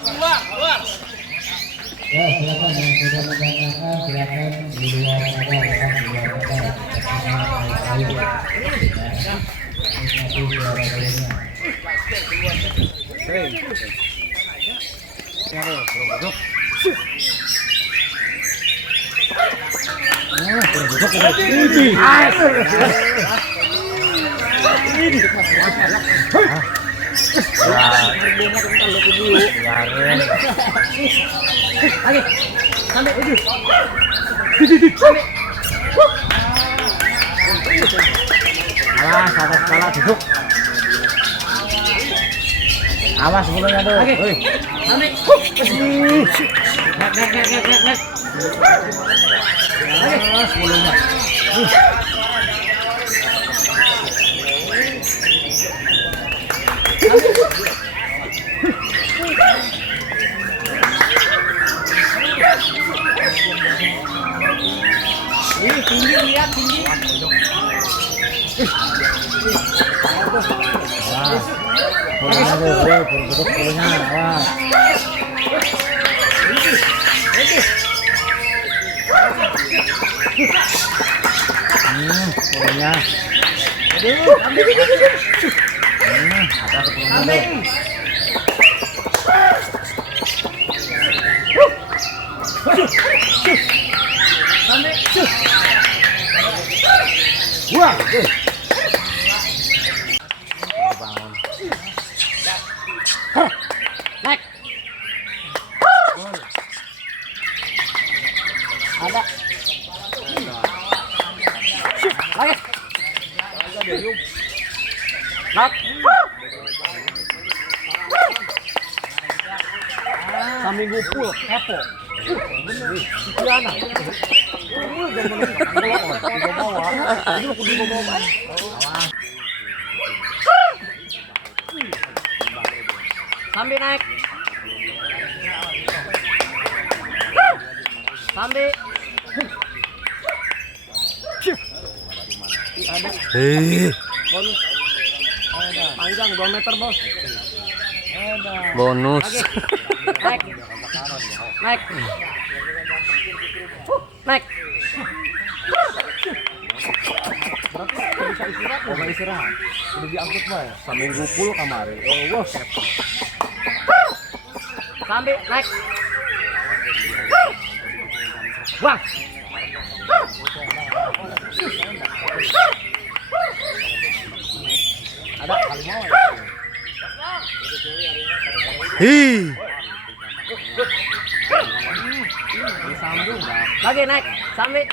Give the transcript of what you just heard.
Keluar. Ya, silakan yang sudah menanyakan silakan di luar saja ya, di luar saja. Ayo. Ya. Nanti suara burungnya. Sampai ujung. Salah duduk. Awas burungnya tuh. Sampai. Nek. Awas burungnya. Ini tinggi, lihat tinggi. Burungnya tuh, duduk burungnya. Awas. Burungnya. Aduh, ambil. Atas burungnya tuh. Wah, bangun. Naik. Ada. Lagi. Naik. Sambil ngumpul, kepo. Sambil naik. Sambil. Ada. Bonus. Panjang 2 meter, Bos. Bonus. Naik. Naik. Naik. Bisa istirahat, mau istirahat. Udah diangkut mah ya. Sambil ngumpul kemarin. Oh, wah. Sambil naik. Wah. Ada kali mau ya. Disambung, Bang. Lagi naik, sambil.